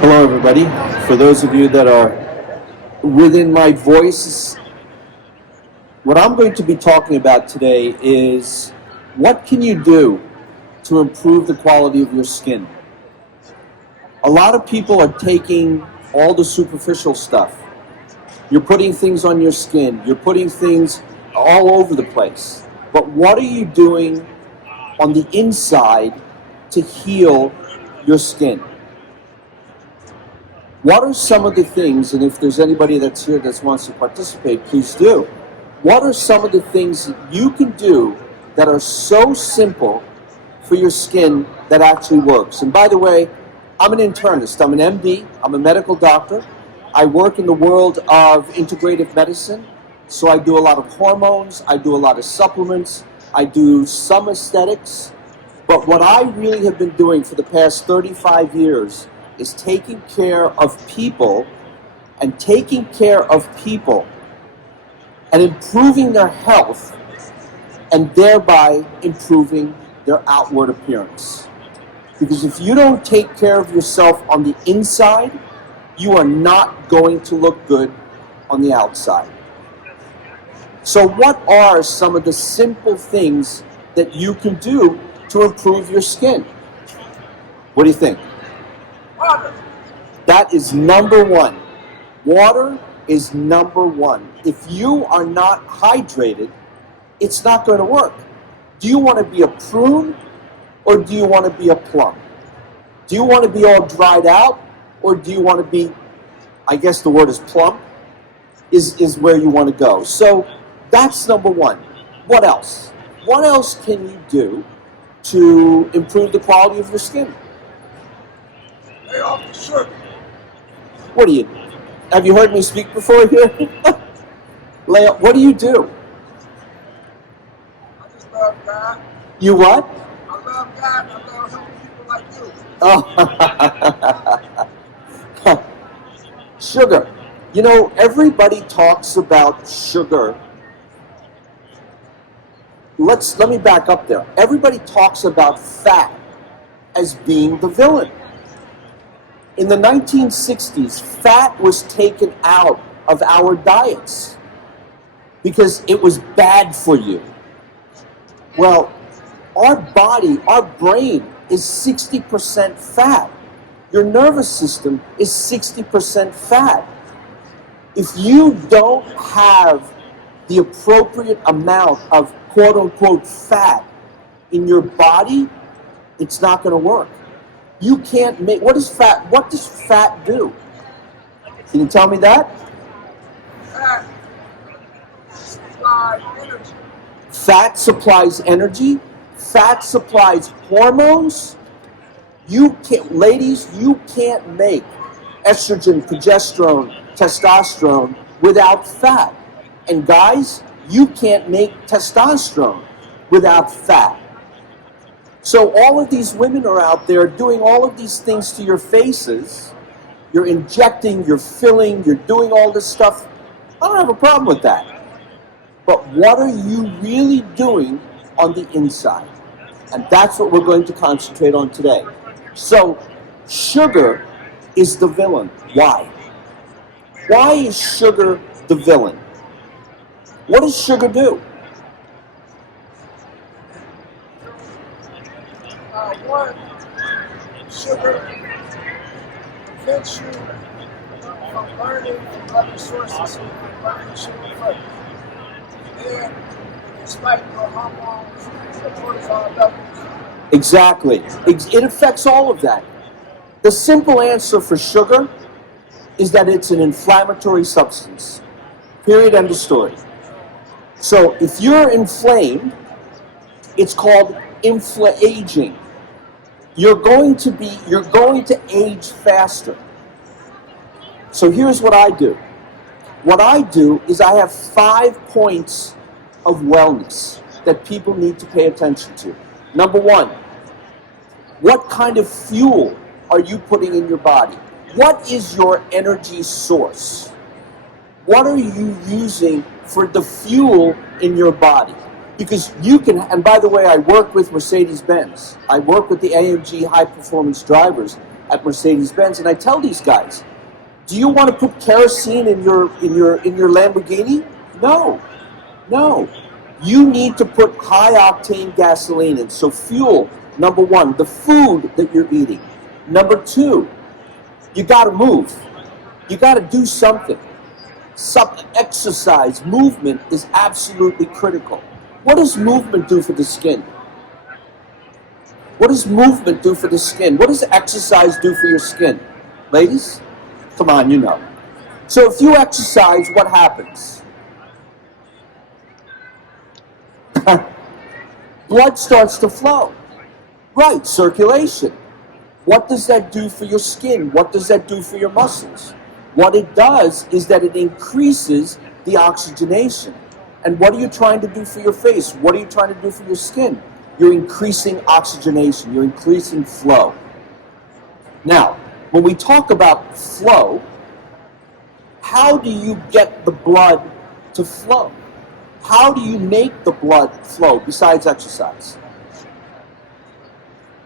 Hello, everybody. For those of you that are within my voice, what I'm going to be talking about today is what can you do to improve the quality of your skin? A lot of people are taking all the superficial stuff. You're putting things on your skin. You're putting things all over the place. But what are you doing on the inside to heal your skin? What are some of the things, and if there's anybody that's here that wants to participate, please do. What are some of the things that you can do that are so simple for your skin that actually works? And by the way, I'm an internist. I'm an MD. I'm a medical doctor. I work in the world of integrative medicine. So I do a lot of hormones. I do a lot of supplements. I do some aesthetics. But what I really have been doing for the past 35 years is taking care of people and improving their health and thereby improving their outward appearance. Because if you don't take care of yourself on the inside, you are not going to look good on the outside. So what are some of the simple things that you can do to improve your skin? What do you think? Water. That is number one. Water is number one. If you are not hydrated, it's not going to work. Do you want to be a prune or do you want to be a plum? Do you want to be all dried out or do you want to be, I guess the word is plump, is where you want to go. So that's number one. What else? What else can you do to improve the quality of your skin? Lay off the sugar. What do you, have you heard me speak before here? What do you do? I just love God. You what? I love God and I love helping people like you. Oh. Sugar. You know, everybody talks about sugar. Let me back up there. Everybody talks about fat as being the villain. In the 1960s, fat was taken out of our diets because it was bad for you. Well, our body, our brain is 60% fat. Your nervous system is 60% fat. If you don't have the appropriate amount of quote-unquote fat in your body, it's not going to work. You can't make, what does fat do? Can you tell me that? Fat supplies energy. Fat supplies energy. Fat supplies hormones. You can't, ladies, you can't make estrogen, progesterone, testosterone without fat. And guys, you can't make testosterone without fat. So all of these women are out there doing all of these things to your faces. You're injecting, you're filling, you're doing all this stuff. I don't have a problem with that. But what are you really doing on the inside? And that's what we're going to concentrate on today. So sugar is the villain. Why? Why is sugar the villain? What does sugar do? One, sugar prevents you from learning from other sources, so you can learn sugar first. Then, it spikes your hormones and your cortisol levels. Exactly. It affects all of that. The simple answer for sugar is that it's an inflammatory substance. Period, end of story. So if you're inflamed, it's called infla-aging. You're going to age faster. So here's what I do. What I do is I have 5 points of wellness that people need to pay attention to. Number one, what kind of fuel are you putting in your body? What is your energy source? What are you using for the fuel in your body? Because you can, and by the way, I work with Mercedes-Benz. I work with the AMG high-performance drivers at Mercedes-Benz, and I tell these guys, do you want to put kerosene in your Lamborghini? No, no. You need to put high-octane gasoline in. So fuel, number one, the food that you're eating. Number two, you got to move. You got to do something. Exercise, movement is absolutely critical. What does movement do for the skin? What does movement do for the skin? What does exercise do for your skin? Ladies, come on, you know. So if you exercise, what happens? Blood starts to flow. Right, circulation. What does that do for your skin? What does that do for your muscles? What it does is that it increases the oxygenation. And what are you trying to do for your face? What are you trying to do for your skin? You're increasing oxygenation. You're increasing flow. Now, when we talk about flow, how do you get the blood to flow? How do you make the blood flow besides exercise?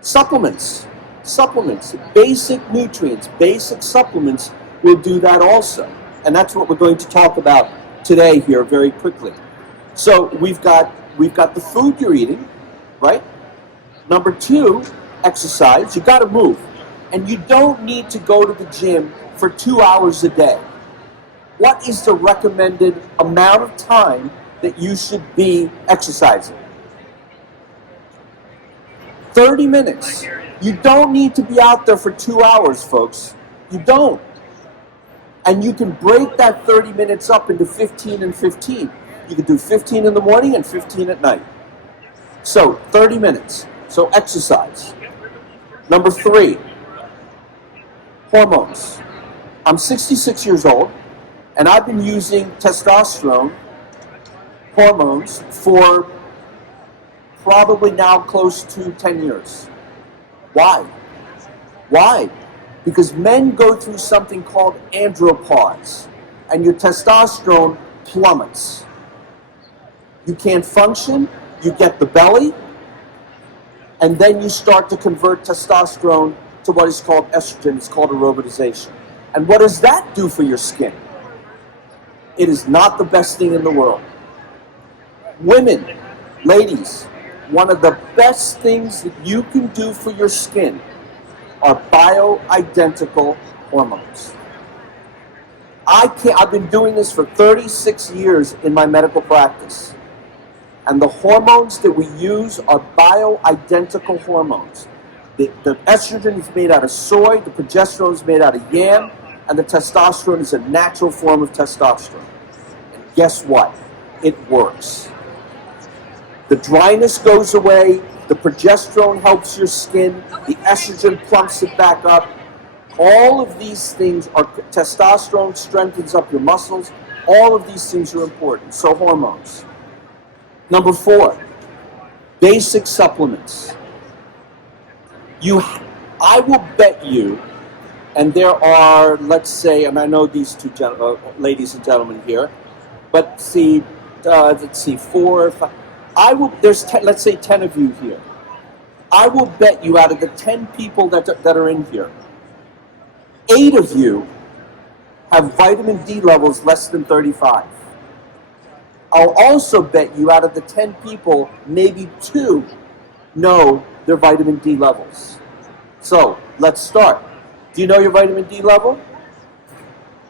Supplements. Supplements. Basic nutrients, basic supplements will do that also. And that's what we're going to talk about today here very quickly. So we've got the food you're eating, right? Number two, exercise. You got to move. And you don't need to go to the gym for 2 hours a day. What is the recommended amount of time that you should be exercising? 30 minutes. You don't need to be out there for 2 hours, folks. You don't. And you can break that 30 minutes up into 15 and 15. You can do 15 in the morning and 15 at night. So 30 minutes. So exercise. Number three, hormones. I'm 66 years old, and I've been using testosterone hormones for probably now close to 10 years. Why? Why? Because men go through something called andropause, and your testosterone plummets. You can't function, you get the belly, and then you start to convert testosterone to what is called estrogen. It's called aromatization. And what does that do for your skin? It is not the best thing in the world. Women, ladies, one of the best things that you can do for your skin are bioidentical hormones. I've been doing this for 36 years in my medical practice. And the hormones that we use are bioidentical hormones. The estrogen is made out of soy, the progesterone is made out of yam, and the testosterone is a natural form of testosterone. And guess what? It works. The dryness goes away, the progesterone helps your skin, the estrogen plumps it back up. All of these things are, testosterone strengthens up your muscles. All of these things are important. So hormones. Number four, basic supplements. I will bet you, and there are, let's say, and I know these two ladies and gentlemen here, but let's see, 4, 5. Let's say 10 of you here. I will bet you out of the 10 people that are in here, 8 of you have vitamin D levels less than 35. I'll also bet you out of the 10 people, maybe 2 know their vitamin D levels. So, let's start. Do you know your vitamin D level?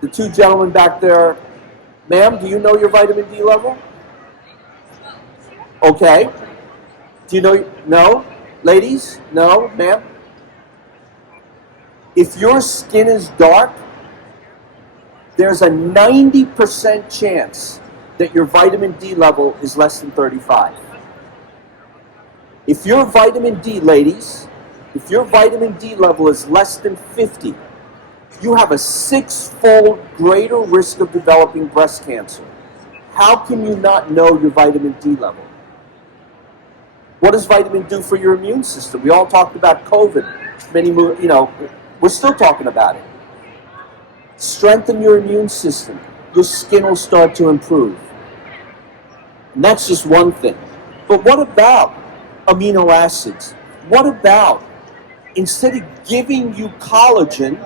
The 2 gentlemen back there, ma'am, do you know your vitamin D level? Okay. Do you know? No? Ladies? No? Ma'am? If your skin is dark, there's a 90% chance that your vitamin D level is less than 35. If your vitamin D, ladies, if your vitamin D level is less than 50, you have a 6-fold greater risk of developing breast cancer. How can you not know your vitamin D level? What does vitamin D do for your immune system? We all talked about COVID. We're still talking about it. Strengthen your immune system. Your skin will start to improve. And that's just one thing. But what about amino acids? What about, instead of giving you collagen,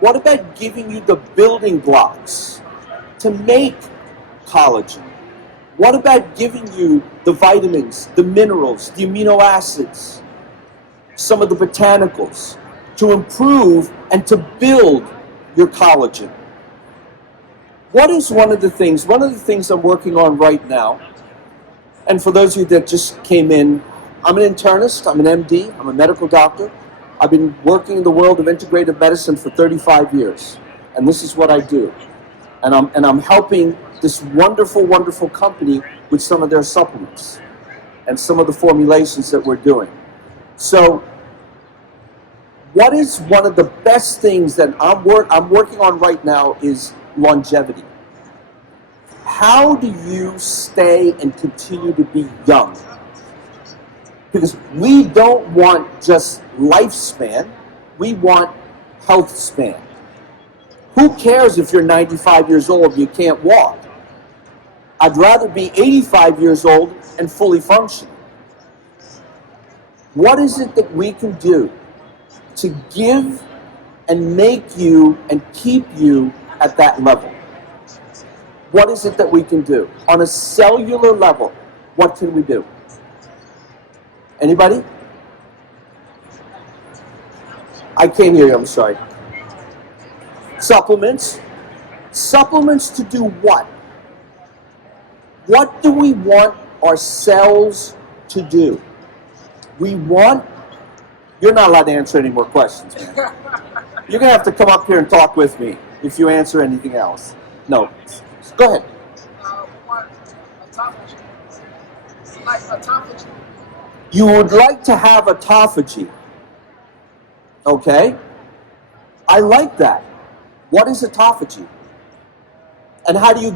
what about giving you the building blocks to make collagen? What about giving you the vitamins, the minerals, the amino acids, some of the botanicals to improve and to build your collagen? What is one of the things I'm working on right now, and for those of you that just came in, I'm an internist, I'm an MD, I'm a medical doctor. I've been working in the world of integrative medicine for 35 years, and this is what I do. And I'm helping this wonderful, wonderful company with some of their supplements and some of the formulations that we're doing. So, what is one of the best things that I'm working on right now is longevity. How do you stay and continue to be young? Because we don't want just lifespan, we want health span. Who cares if you're 95 years old and you can't walk? I'd rather be 85 years old and fully functioning. What is it that we can do to give and make you and keep you at that level? What is it that we can do? On a cellular level, what can we do? Anybody? I can't hear you, I'm sorry. Supplements. Supplements to do what? What do we want our cells to do? We want... You're not allowed to answer any more questions, man. You're going to have to come up here and talk with me if you answer anything else. No. Go ahead. What autophagy? Like autophagy. You would like to have autophagy. Okay? I like that. What is autophagy? And how do you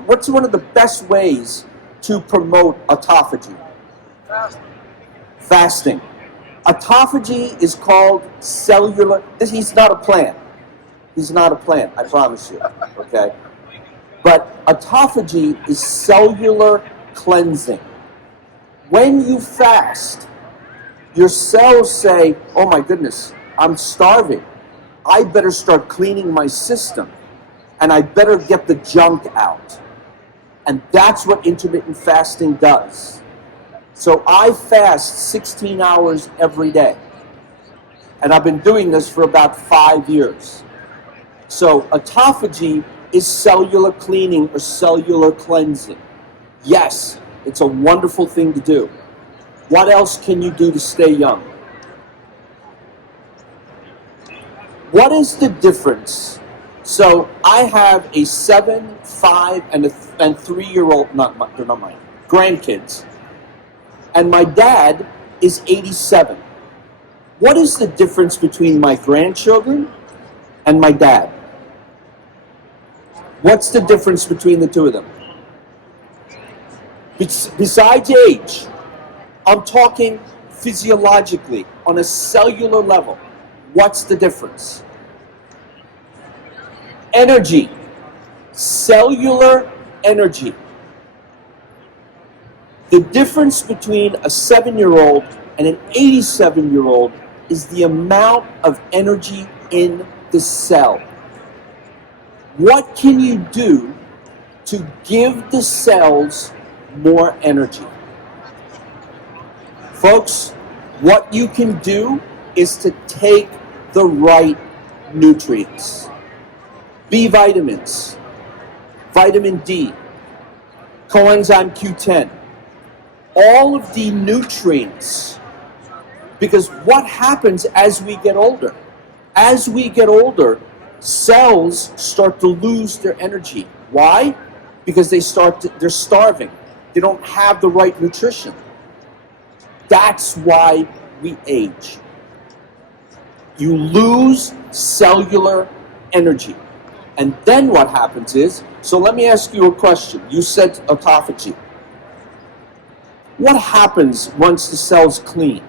what's one of the best ways to promote autophagy? Fasting. Autophagy is called cellular. He's not a plant. He's not a plant, I promise you. Okay? But autophagy is cellular cleansing. When you fast, your cells say, oh my goodness, I'm starving. I better start cleaning my system. And I better get the junk out. And that's what intermittent fasting does. So I fast 16 hours every day. And I've been doing this for about 5 years. So autophagy is cellular cleaning or cellular cleansing. Yes, it's a wonderful thing to do. What else can you do to stay young? What is the difference? So I have a 7, 5, and 3-year-old, they're not mine, grandkids. And my dad is 87. What is the difference between my grandchildren and my dad? What's the difference between the two of them? Besides age, I'm talking physiologically, on a cellular level. What's the difference? Energy. Cellular energy. The difference between a 7-year-old and an 87-year-old is the amount of energy in the cell. What can you do to give the cells more energy? Folks, what you can do is to take the right nutrients. B vitamins, vitamin D, coenzyme Q10, all of the nutrients. Because what happens as we get older? As we get older, cells start to lose their energy. Why? Because they're starving. They don't have the right nutrition. That's why we age. You lose cellular energy. And then what happens is, so let me ask you a question. You said autophagy. What happens once the cell's clean?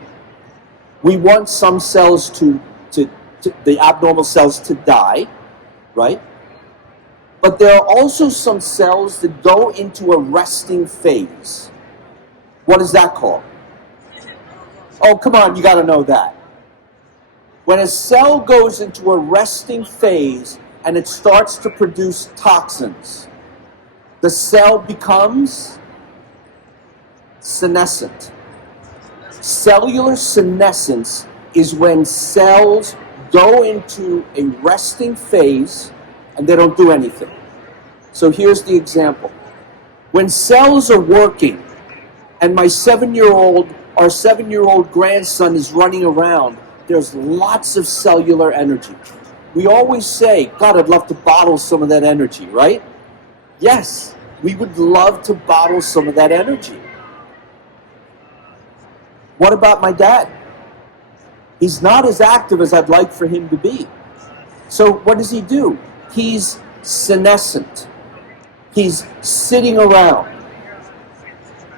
We want some cells the abnormal cells to die, right? But there are also some cells that go into a resting phase. What is that called? Oh, come on, you got to know that. When a cell goes into a resting phase and it starts to produce toxins, the cell becomes senescent. Cellular senescence is when cells go into a resting phase and they don't do anything. So here's the example. When cells are working and our 7-year-old grandson is running around, there's lots of cellular energy. We always say, God, I'd love to bottle some of that energy, right? Yes, we would love to bottle some of that energy. What about my dad? He's not as active as I'd like for him to be. So what does he do? He's senescent. He's sitting around.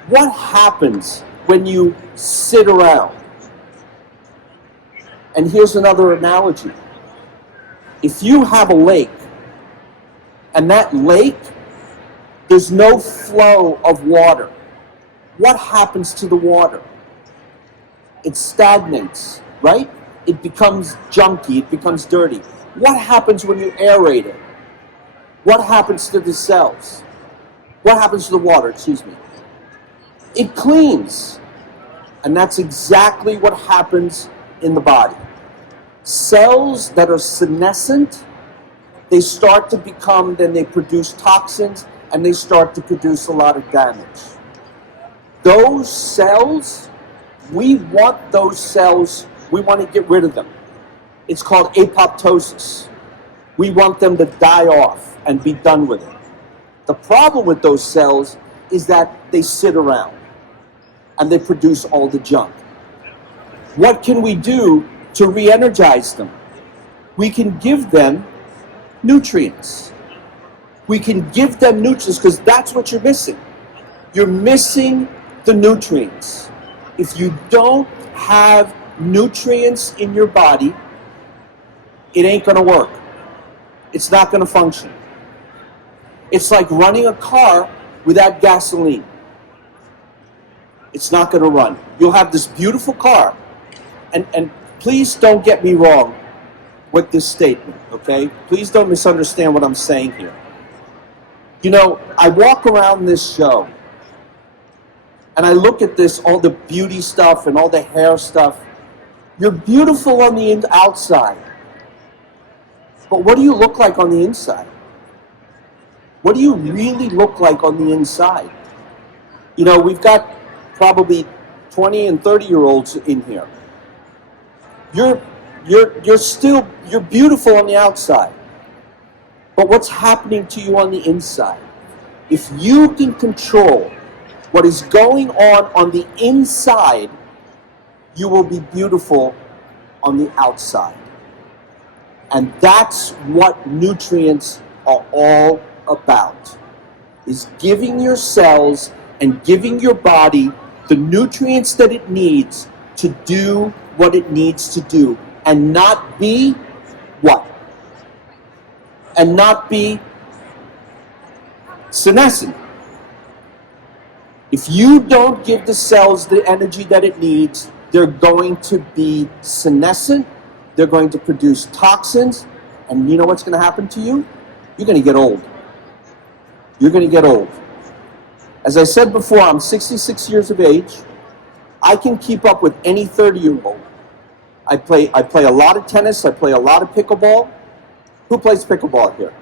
What happens when you sit around? And here's another analogy. If you have a lake, and that lake, there's no flow of water, what happens to the water? It stagnates, right? It becomes junky, it becomes dirty. What happens when you aerate it? What happens to the cells? What happens to the water, excuse me? It cleans. And that's exactly what happens in the body. Cells that are senescent, they start to become, then they produce toxins, and they start to produce a lot of damage. Those cells, we want those cells, we want to get rid of them. It's called apoptosis. We want them to die off and be done with it. The problem with those cells is that they sit around and they produce all the junk. What can we do to re-energize them? We can give them nutrients. We can give them nutrients because that's what you're missing. You're missing the nutrients. If you don't have nutrients in your body, it ain't going to work. It's not going to function. It's like running a car without gasoline. It's not going to run. You'll have this beautiful car, and please don't get me wrong with this statement, okay? Please don't misunderstand what I'm saying here. You know, I walk around this show, and I look at this, all the beauty stuff and all the hair stuff. You're beautiful on the outside. But what do you look like on the inside? What do you really look like on the inside? You know, we've got probably 20 and 30-year-olds in here. You're beautiful on the outside. But what's happening to you on the inside? If you can control what is going on the inside, you will be beautiful on the outside. And that's what nutrients are all about, is giving your cells and giving your body the nutrients that it needs to do what it needs to do, and not be what? And not be senescent. If you don't give the cells the energy that it needs, they're going to be senescent, they're going to produce toxins, and you know what's going to happen to you? You're going to get old. You're going to get old. As I said before, I'm 66 years of age. I can keep up with any 30-year-old. I play a lot of tennis, I play a lot of pickleball. Who plays pickleball here?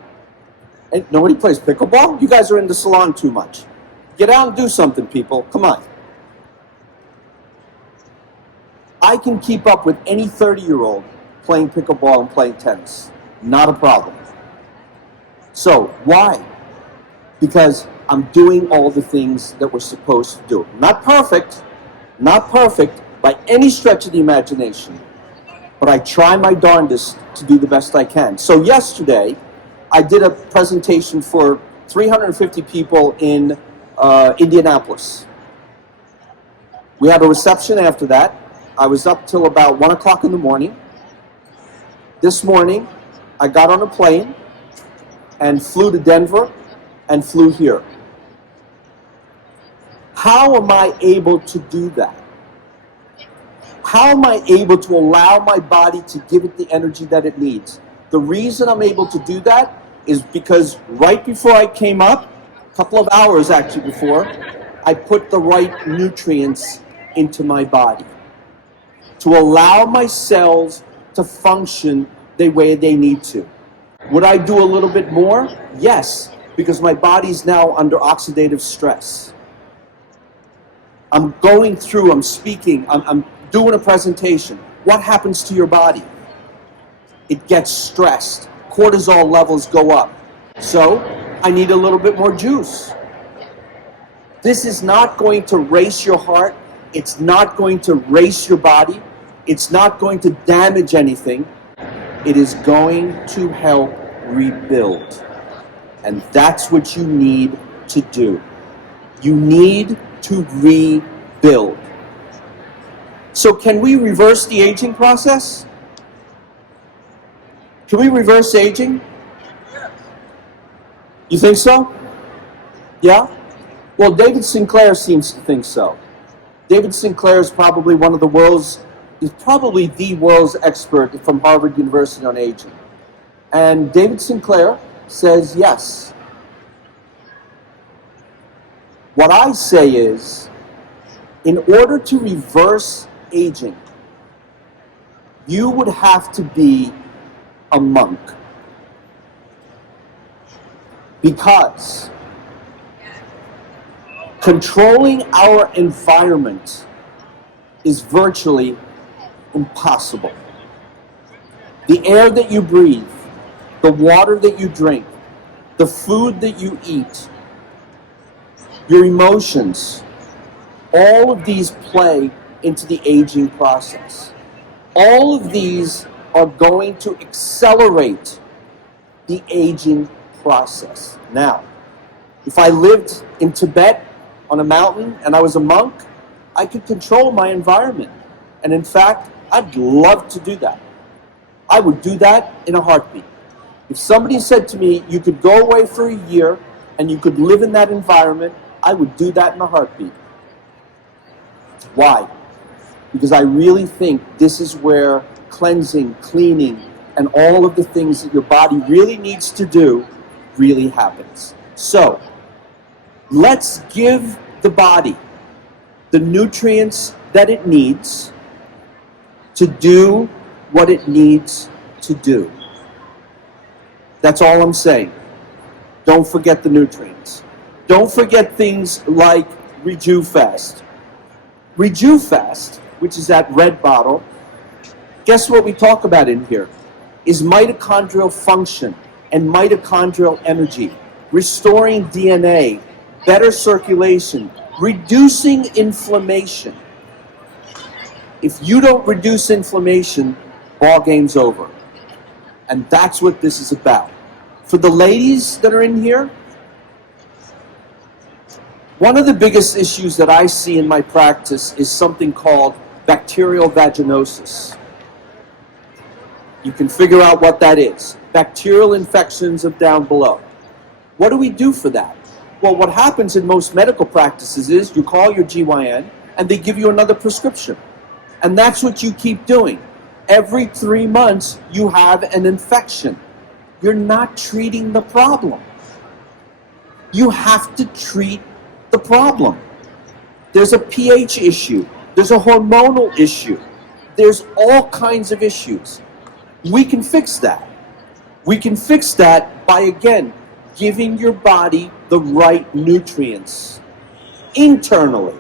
And nobody plays pickleball? You guys are in the salon too much. Get out and do something, people. Come on. I can keep up with any 30-year-old playing pickleball and playing tennis. Not a problem. So, why? Because I'm doing all the things that we're supposed to do. Not perfect by any stretch of the imagination, but I try my darndest to do the best I can. So yesterday, I did a presentation for 350 people in Indianapolis. We had a reception after that. I was up till about 1 o'clock in the morning. This morning, I got on a plane, and flew to Denver and flew here. How am I able to do that? How am I able to allow my body to give it the energy that it needs? The reason I'm able to do that is because right before I came up, a couple of hours actually before, I put the right nutrients into my body to allow my cells to function the way they need to. Would I do a little bit more? Yes, because my body's now under oxidative stress. I'm going through, I'm speaking, I'm doing a presentation. What happens to your body? It gets stressed. Cortisol levels go up. So I need a little bit more juice. This is not going to race your heart. It's not going to race your body. It's not going to damage anything. It is going to help rebuild. And that's what you need to do. You need to rebuild. So can we reverse the aging process? Can we reverse aging? You think so? Yeah? Well, David Sinclair seems to think so. David Sinclair is probably he's probably the world's expert from Harvard University on aging. And David Sinclair says yes. What I say is, in order to reverse aging, you would have to be a monk. Because controlling our environment is virtually impossible. The air that you breathe, the water that you drink, the food that you eat, your emotions, all of these play into the aging process. All of these are going to accelerate the aging process. Now, if I lived in Tibet on a mountain and I was a monk, I could control my environment. And in fact, I'd love to do that. I would do that in a heartbeat. If somebody said to me, you could go away for a year and you could live in that environment, I would do that in a heartbeat. Why? Because I really think this is where cleansing, cleaning, and all of the things that your body really needs to do really happens. So, let's give the body the nutrients that it needs to do what it needs to do. That's all I'm saying. Don't forget the nutrients. Don't forget things like RejuFast. RejuFast, which is that red bottle, guess what we talk about in here? Is mitochondrial function and mitochondrial energy, restoring DNA, better circulation, reducing inflammation. If you don't reduce inflammation, ball game's over. And that's what this is about. For the ladies that are in here, one of the biggest issues that I see in my practice is something called bacterial vaginosis. You can figure out what that is. Bacterial infections of down below. What do we do for that? Well, what happens in most medical practices is you call your GYN and they give you another prescription. And that's what you keep doing. Every 3 months you have an infection. You're not treating the problem. You have to treat the problem. There's a pH issue. There's a hormonal issue. There's all kinds of issues. We can fix that. We can fix that by, again, giving your body the right nutrients internally.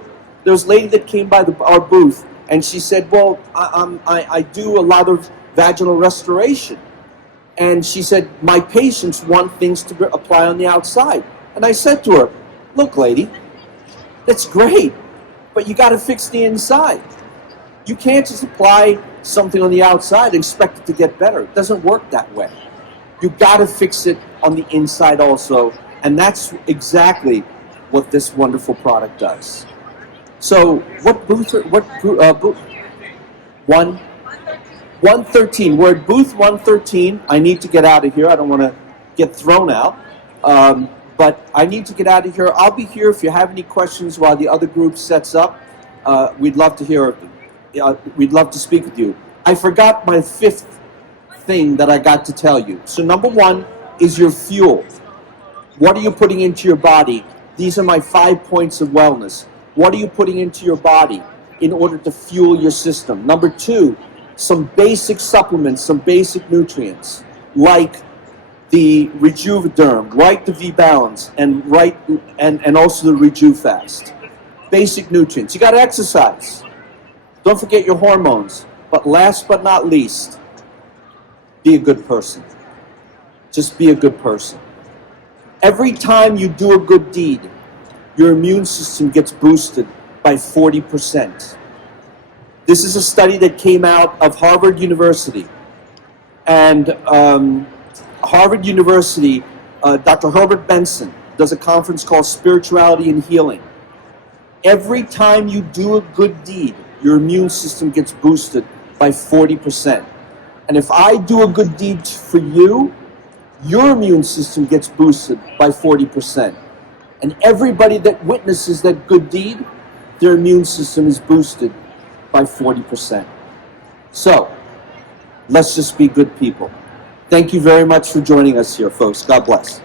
There was a lady that came by our booth and she said, well, I do a lot of vaginal restoration. And she said, my patients want things to apply on the outside. And I said to her, look, lady, that's great, but you got to fix the inside. You can't just apply something on the outside and expect it to get better. It doesn't work that way. You got to fix it on the inside also, and that's exactly what this wonderful product does. So, what booth? 113. We're at booth 113. I need to get out of here. I don't want to get thrown out. But I need to get out of here. I'll be here if you have any questions while the other group sets up. We'd love to hear. We'd love to speak with you. I forgot my fifth thing that I got to tell you. So number one is your fuel. What are you putting into your body? These are my 5 points of wellness. What are you putting into your body in order to fuel your system? Number two, some basic supplements, some basic nutrients, like the Rejuvaderm, right the V-Balance, and also the RejuFast. Basic nutrients. You got to exercise. Don't forget your hormones. But last but not least, be a good person. Just be a good person. Every time you do a good deed, your immune system gets boosted by 40%. This is a study that came out of Harvard University. And Harvard University, Dr. Herbert Benson does a conference called Spirituality and Healing. Every time you do a good deed, your immune system gets boosted by 40%. And if I do a good deed for you, your immune system gets boosted by 40%. And everybody that witnesses that good deed, their immune system is boosted by 40%. So, let's just be good people. Thank you very much for joining us here, folks. God bless.